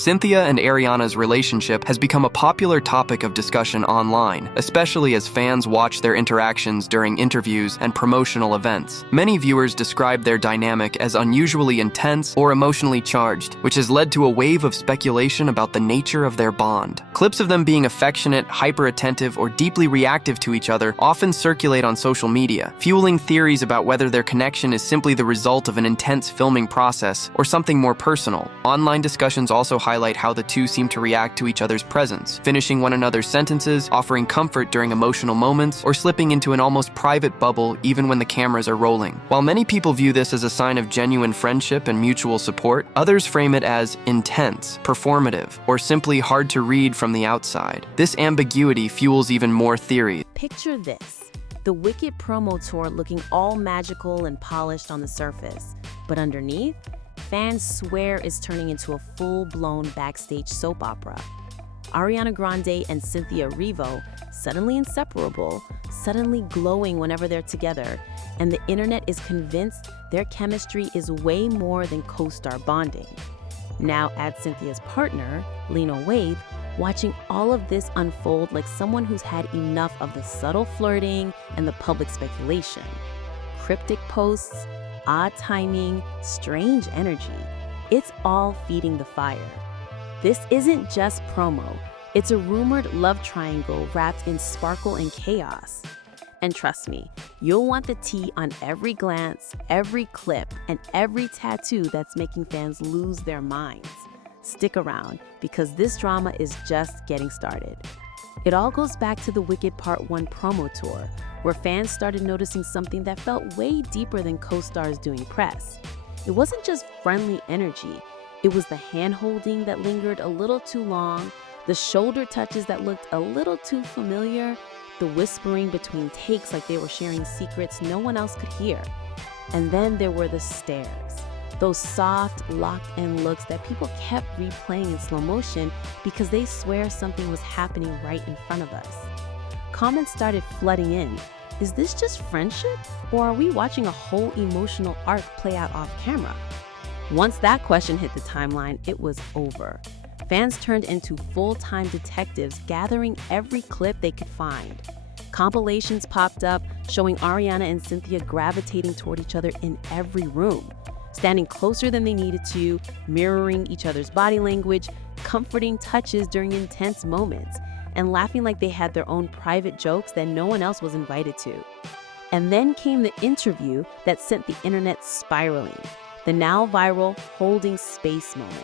Cynthia and Ariana's relationship has become a popular topic of discussion online, especially as fans watch their interactions during interviews and promotional events. Many viewers describe their dynamic as unusually intense or emotionally charged, which has led to a wave of speculation about the nature of their bond. Clips of them being affectionate, hyper-attentive, or deeply reactive to each other often circulate on social media, fueling theories about whether their connection is simply the result of an intense filming process or something more personal. Online discussions also highlight how the two seem to react to each other's presence, finishing one another's sentences, offering comfort during emotional moments, or slipping into an almost private bubble even when the cameras are rolling. While many people view this as a sign of genuine friendship and mutual support, others frame it as intense, performative, or simply hard to read from the outside. This ambiguity fuels even more theories. Picture this: the Wicked promo tour looking all magical and polished on the surface, but underneath, fans swear is turning into a full-blown backstage soap opera. Ariana Grande and Cynthia Erivo, suddenly inseparable, suddenly glowing whenever they're together, and the internet is convinced their chemistry is way more than co-star bonding. Now add Cynthia's partner, Lena Waithe, watching all of this unfold like someone who's had enough of the subtle flirting and the public speculation. Cryptic posts, odd timing, strange energy. It's all feeding the fire. This isn't just promo. It's a rumored love triangle wrapped in sparkle and chaos. And trust me, you'll want the tea on every glance, every clip, and every tattoo that's making fans lose their minds. Stick around, because this drama is just getting started. It all goes back to the Wicked Part 1 promo tour, where fans started noticing something that felt way deeper than co-stars doing press. It wasn't just friendly energy. It was the hand-holding that lingered a little too long, the shoulder touches that looked a little too familiar, the whispering between takes like they were sharing secrets no one else could hear. And then there were the stares. Those soft, locked-in looks that people kept replaying in slow motion because they swear something was happening right in front of us. Comments started flooding in. Is this just friendship, or are we watching a whole emotional arc play out off camera? Once that question hit the timeline, it was over. Fans turned into full-time detectives, gathering every clip they could find. Compilations popped up, showing Ariana and Cynthia gravitating toward each other in every room, standing closer than they needed to, mirroring each other's body language, comforting touches during intense moments, and laughing like they had their own private jokes that no one else was invited to. And then came the interview that sent the internet spiraling, the now viral holding space moment.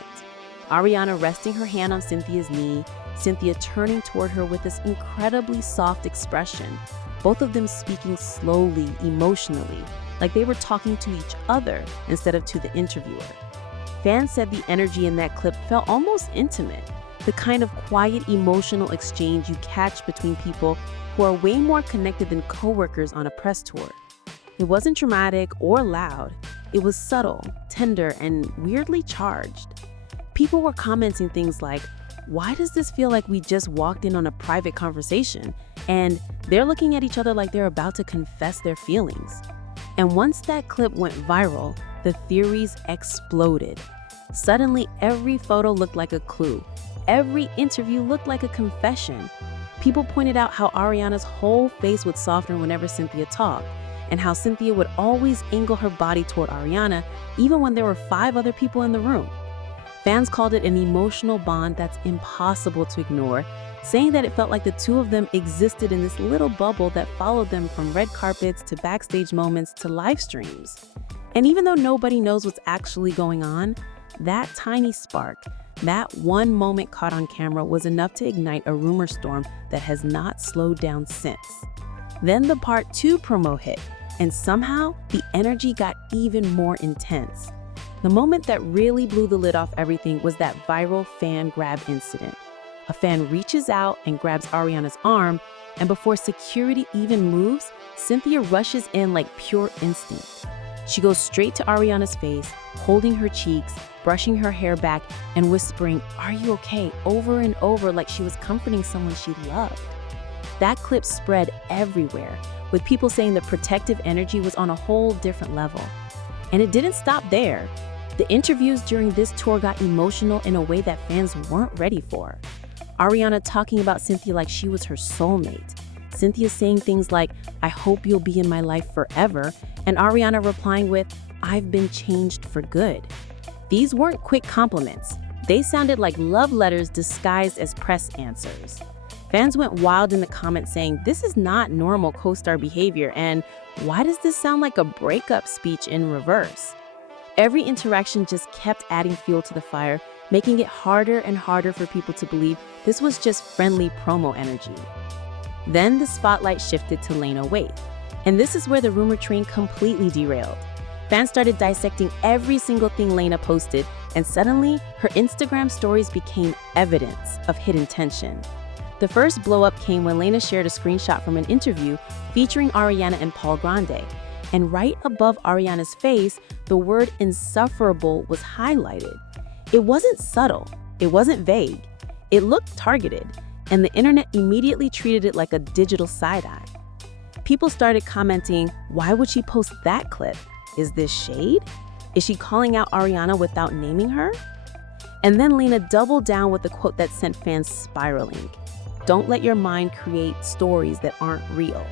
Ariana resting her hand on Cynthia's knee, Cynthia turning toward her with this incredibly soft expression, both of them speaking slowly, emotionally, like they were talking to each other instead of to the interviewer. Fans said the energy in that clip felt almost intimate, the kind of quiet, emotional exchange you catch between people who are way more connected than coworkers on a press tour. It wasn't dramatic or loud. It was subtle, tender, and weirdly charged. People were commenting things like, "Why does this feel like we just walked in on a private conversation?" And "They're looking at each other like they're about to confess their feelings." And once that clip went viral, the theories exploded. Suddenly, every photo looked like a clue. Every interview looked like a confession. People pointed out how Ariana's whole face would soften whenever Cynthia talked, and how Cynthia would always angle her body toward Ariana, even when there were 5 other people in the room. Fans called it an emotional bond that's impossible to ignore, saying that it felt like the two of them existed in this little bubble that followed them from red carpets to backstage moments to live streams. And even though nobody knows what's actually going on, that tiny spark, that one moment caught on camera, was enough to ignite a rumor storm that has not slowed down since. Then the Part 2 promo hit, and somehow the energy got even more intense. The moment that really blew the lid off everything was that viral fan grab incident. A fan reaches out and grabs Ariana's arm, and before security even moves, Cynthia rushes in like pure instinct. She goes straight to Ariana's face, holding her cheeks, brushing her hair back, and whispering, "Are you okay?" over and over like she was comforting someone she loved. That clip spread everywhere, with people saying the protective energy was on a whole different level. And it didn't stop there. The interviews during this tour got emotional in a way that fans weren't ready for. Ariana talking about Cynthia like she was her soulmate. Cynthia saying things like, "I hope you'll be in my life forever," and Ariana replying with, "I've been changed for good." These weren't quick compliments. They sounded like love letters disguised as press answers. Fans went wild in the comments saying, "This is not normal co-star behavior," and "Why does this sound like a breakup speech in reverse?" Every interaction just kept adding fuel to the fire, making it harder and harder for people to believe this was just friendly promo energy. Then the spotlight shifted to Lena Waithe, and this is where the rumor train completely derailed. Fans started dissecting every single thing Lena posted, and suddenly her Instagram stories became evidence of hidden tension. The first blow-up came when Lena shared a screenshot from an interview featuring Ariana and Grande, and right above Ariana's face, the word insufferable was highlighted. It wasn't subtle, it wasn't vague, it looked targeted, and the internet immediately treated it like a digital side-eye. People started commenting, "Why would she post that clip? Is this shade? Is she calling out Ariana without naming her?" And then Lena doubled down with a quote that sent fans spiraling. "Don't let your mind create stories that aren't real."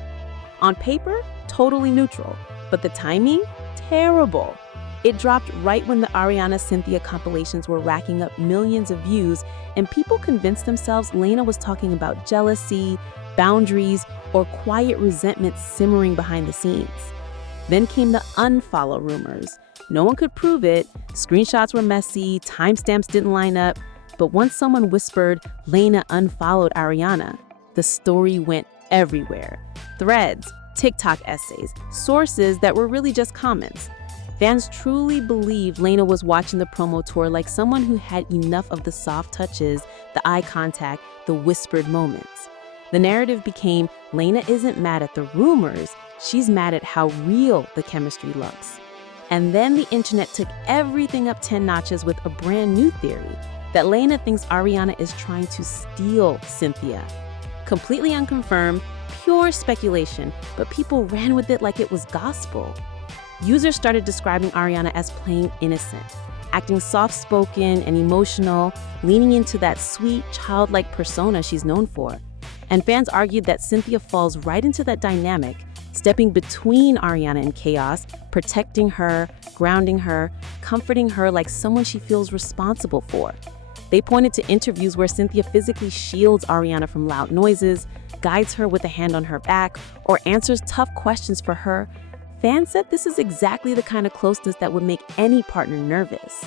On paper, totally neutral, but the timing? Terrible. It dropped right when the Ariana Cynthia compilations were racking up millions of views, and people convinced themselves Lena was talking about jealousy, boundaries, or quiet resentment simmering behind the scenes. Then came the unfollow rumors. No one could prove it, screenshots were messy, timestamps didn't line up, but once someone whispered, "Lena unfollowed Ariana," the story went everywhere. Threads, TikTok essays, sources that were really just comments. Fans truly believed Lena was watching the promo tour like someone who had enough of the soft touches, the eye contact, the whispered moments. The narrative became, Lena isn't mad at the rumors, she's mad at how real the chemistry looks. And then the internet took everything up 10 notches with a brand new theory, that Lena thinks Ariana is trying to steal Cynthia. Completely unconfirmed, pure speculation, but people ran with it like it was gospel. Users started describing Ariana as playing innocent, acting soft-spoken and emotional, leaning into that sweet, childlike persona she's known for. And fans argued that Cynthia falls right into that dynamic, stepping between Ariana and chaos, protecting her, grounding her, comforting her like someone she feels responsible for. They pointed to interviews where Cynthia physically shields Ariana from loud noises, guides her with a hand on her back, or answers tough questions for her. Fans said this is exactly the kind of closeness that would make any partner nervous.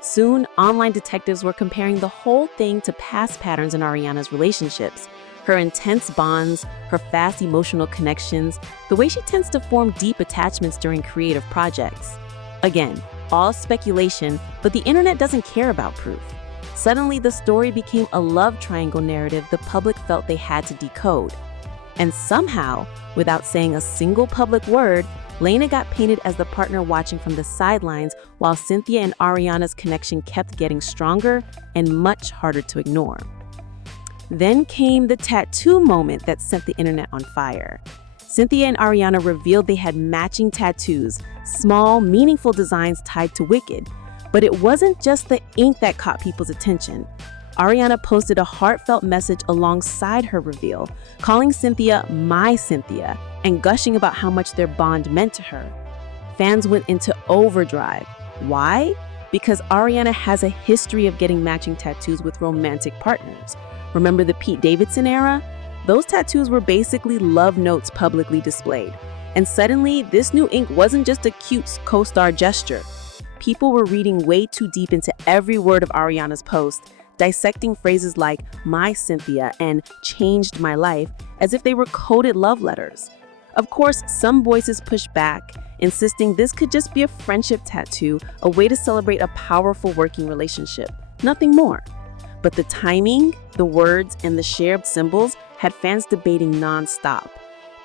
Soon, online detectives were comparing the whole thing to past patterns in Ariana's relationships. Her intense bonds, her fast emotional connections, the way she tends to form deep attachments during creative projects. Again, all speculation, but the internet doesn't care about proof. Suddenly, the story became a love triangle narrative the public felt they had to decode. And somehow, without saying a single public word, Lena got painted as the partner watching from the sidelines while Cynthia and Ariana's connection kept getting stronger and much harder to ignore. Then came the tattoo moment that set the internet on fire. Cynthia and Ariana revealed they had matching tattoos, small, meaningful designs tied to Wicked. But it wasn't just the ink that caught people's attention. Ariana posted a heartfelt message alongside her reveal, calling Cynthia "my Cynthia" and gushing about how much their bond meant to her. Fans went into overdrive. Why? Because Ariana has a history of getting matching tattoos with romantic partners. Remember the Pete Davidson era? Those tattoos were basically love notes publicly displayed. And suddenly, this new ink wasn't just a cute co-star gesture. People were reading way too deep into every word of Ariana's post, dissecting phrases like "my Cynthia" and "changed my life" as if they were coded love letters. Of course, some voices pushed back, insisting this could just be a friendship tattoo, a way to celebrate a powerful working relationship, nothing more. But the timing, the words, and the shared symbols had fans debating nonstop.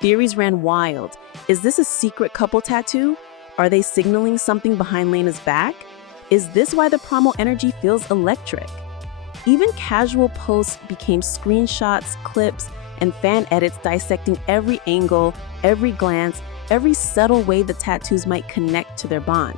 Theories ran wild. Is this a secret couple tattoo? Are they signaling something behind Lena's back? Is this why the promo energy feels electric? Even casual posts became screenshots, clips, and fan edits dissecting every angle, every glance, every subtle way the tattoos might connect to their bond.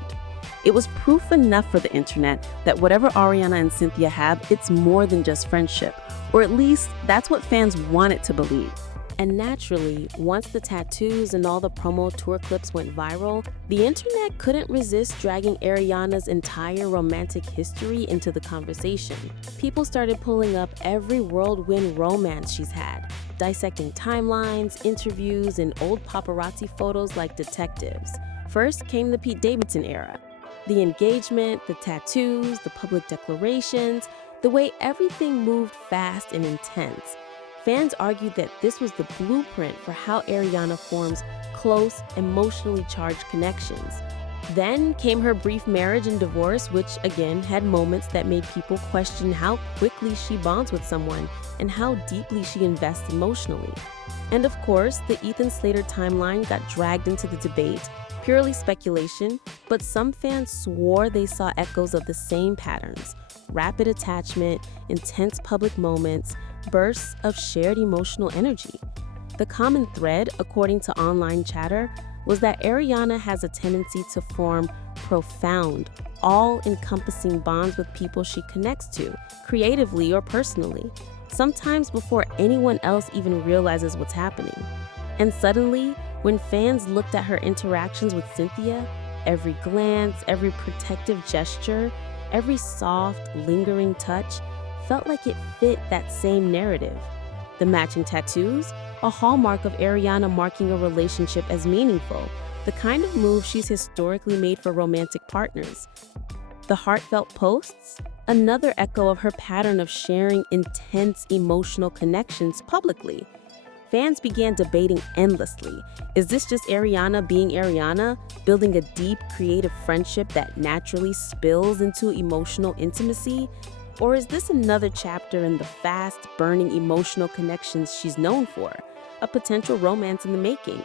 It was proof enough for the internet that whatever Ariana and Cynthia have, it's more than just friendship, or at least that's what fans wanted to believe. And naturally, once the tattoos and all the promo tour clips went viral, the internet couldn't resist dragging Ariana's entire romantic history into the conversation. People started pulling up every whirlwind romance she's had, dissecting timelines, interviews, and old paparazzi photos like detectives. First came the Pete Davidson era. The engagement, the tattoos, the public declarations, the way everything moved fast and intense. Fans argued that this was the blueprint for how Ariana forms close, emotionally charged connections. Then came her brief marriage and divorce, which again had moments that made people question how quickly she bonds with someone and how deeply she invests emotionally. And of course, the Ethan Slater timeline got dragged into the debate, purely speculation, but some fans swore they saw echoes of the same patterns: rapid attachment, intense public moments, bursts of shared emotional energy. The common thread, according to online chatter, was that Ariana has a tendency to form profound, all-encompassing bonds with people she connects to, creatively or personally, sometimes before anyone else even realizes what's happening. And suddenly, when fans looked at her interactions with Cynthia, every glance, every protective gesture, every soft, lingering touch felt like it fit that same narrative. The matching tattoos, a hallmark of Ariana marking a relationship as meaningful, the kind of move she's historically made for romantic partners. The heartfelt posts, another echo of her pattern of sharing intense emotional connections publicly. Fans began debating endlessly. Is this just Ariana being Ariana, building a deep, creative friendship that naturally spills into emotional intimacy? Or is this another chapter in the fast, burning emotional connections she's known for, a potential romance in the making?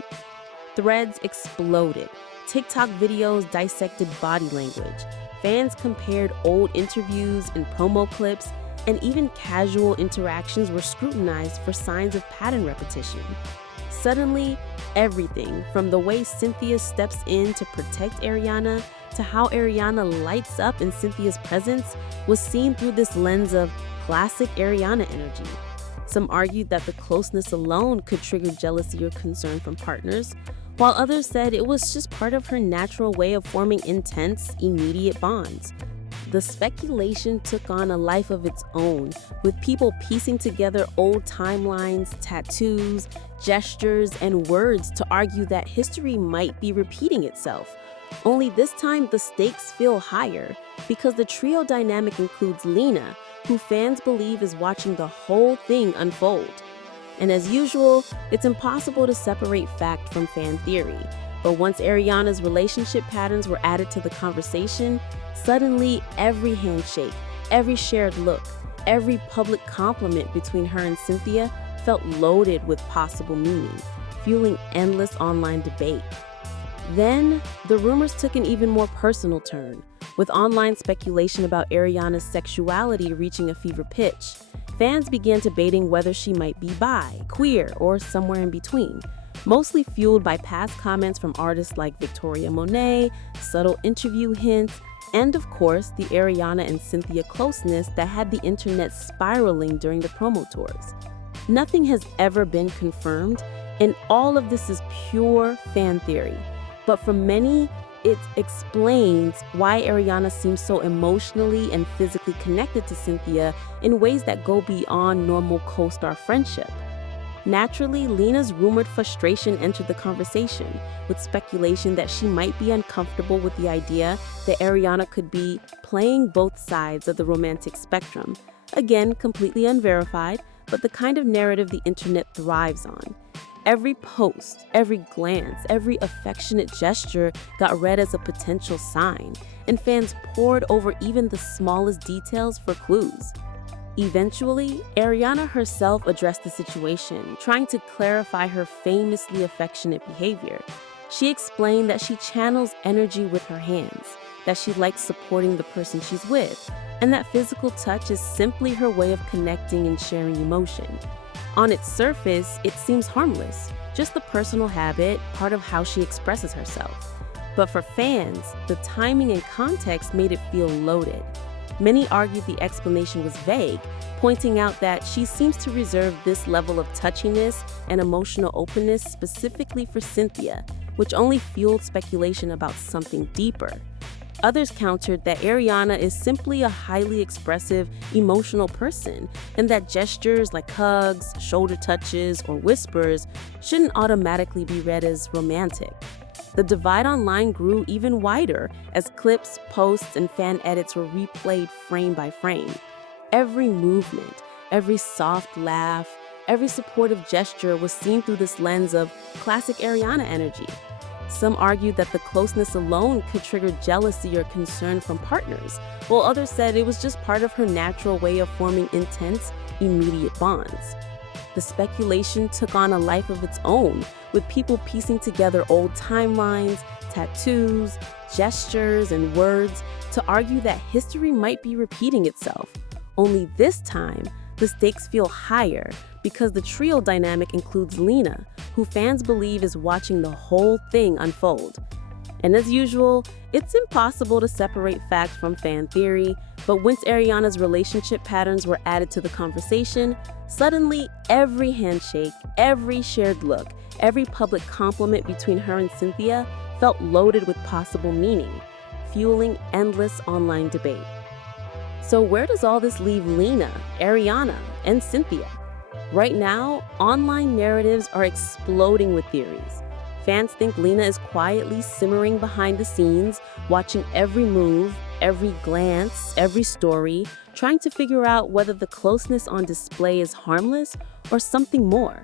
Threads exploded. TikTok videos dissected body language. Fans compared old interviews and promo clips, and even casual interactions were scrutinized for signs of pattern repetition. Suddenly, everything from the way Cynthia steps in to protect Ariana to how Ariana lights up in Cynthia's presence was seen through this lens of classic Ariana energy. Some argued that the closeness alone could trigger jealousy or concern from partners, while others said it was just part of her natural way of forming intense, immediate bonds. The speculation took on a life of its own, with people piecing together old timelines, tattoos, gestures, and words to argue that history might be repeating itself. Only this time, the stakes feel higher because the trio dynamic includes Lena, who fans believe is watching the whole thing unfold. And as usual, it's impossible to separate fact from fan theory. But once Ariana's relationship patterns were added to the conversation, suddenly every handshake, every shared look, every public compliment between her and Cynthia felt loaded with possible meaning, fueling endless online debate. Then, the rumors took an even more personal turn, with online speculation about Ariana's sexuality reaching a fever pitch. Fans began debating whether she might be bi, queer, or somewhere in between, mostly fueled by past comments from artists like Victoria Monet, subtle interview hints, and of course, the Ariana and Cynthia closeness that had the internet spiraling during the promo tours. Nothing has ever been confirmed, and all of this is pure fan theory. But for many, it explains why Ariana seems so emotionally and physically connected to Cynthia in ways that go beyond normal co-star friendship. Naturally, Lena's rumored frustration entered the conversation, with speculation that she might be uncomfortable with the idea that Ariana could be playing both sides of the romantic spectrum. Again, completely unverified, but the kind of narrative the internet thrives on. Every post, every glance, every affectionate gesture got read as a potential sign, and fans pored over even the smallest details for clues. Eventually, Ariana herself addressed the situation, trying to clarify her famously affectionate behavior. She explained that she channels energy with her hands, that she likes supporting the person she's with, and that physical touch is simply her way of connecting and sharing emotion. On its surface, it seems harmless, just a personal habit, part of how she expresses herself. But for fans, the timing and context made it feel loaded. Many argued the explanation was vague, pointing out that she seems to reserve this level of touchiness and emotional openness specifically for Cynthia, which only fueled speculation about something deeper. Others countered that Ariana is simply a highly expressive, emotional person, and that gestures like hugs, shoulder touches, or whispers shouldn't automatically be read as romantic. The divide online grew even wider as clips, posts, and fan edits were replayed frame by frame. Every movement, every soft laugh, every supportive gesture was seen through this lens of classic Ariana energy. Some argued that the closeness alone could trigger jealousy or concern from partners, while others said it was just part of her natural way of forming intense, immediate bonds. The speculation took on a life of its own, with people piecing together old timelines, tattoos, gestures, and words to argue that history might be repeating itself. Only this time, the stakes feel higher because the trio dynamic includes Lena, who fans believe is watching the whole thing unfold. And as usual, it's impossible to separate fact from fan theory, but once Ariana's relationship patterns were added to the conversation, suddenly every handshake, every shared look, every public compliment between her and Cynthia felt loaded with possible meaning, fueling endless online debate. So where does all this leave Lena, Ariana, and Cynthia? Right now, online narratives are exploding with theories. Fans think Lena is quietly simmering behind the scenes, watching every move, every glance, every story, trying to figure out whether the closeness on display is harmless or something more.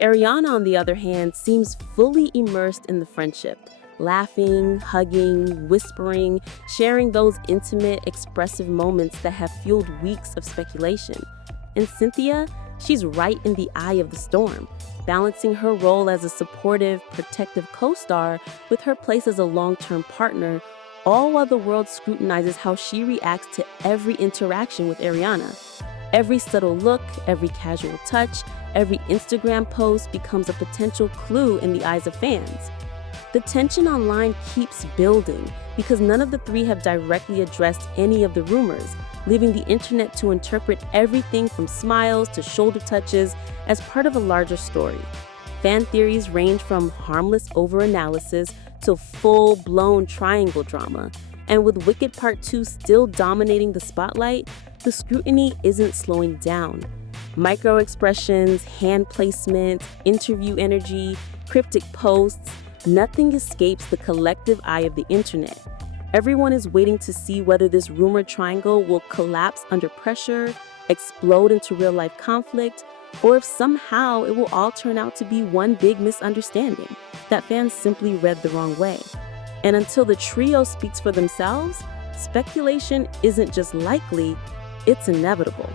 Ariana, on the other hand, seems fully immersed in the friendship, laughing, hugging, whispering, sharing those intimate, expressive moments that have fueled weeks of speculation. And Cynthia, she's right in the eye of the storm, balancing her role as a supportive, protective co-star with her place as a long-term partner, all while the world scrutinizes how she reacts to every interaction with Ariana. Every subtle look, every casual touch, every Instagram post becomes a potential clue in the eyes of fans. The tension online keeps building because none of the three have directly addressed any of the rumors, leaving the internet to interpret everything from smiles to shoulder touches as part of a larger story. Fan theories range from harmless overanalysis to full-blown triangle drama, and with Wicked Part 2 still dominating the spotlight, the scrutiny isn't slowing down. Micro-expressions, hand placement, interview energy, cryptic posts, nothing escapes the collective eye of the internet. Everyone is waiting to see whether this rumored triangle will collapse under pressure, explode into real-life conflict, or if somehow it will all turn out to be one big misunderstanding that fans simply read the wrong way. And until the trio speaks for themselves, speculation isn't just likely, it's inevitable.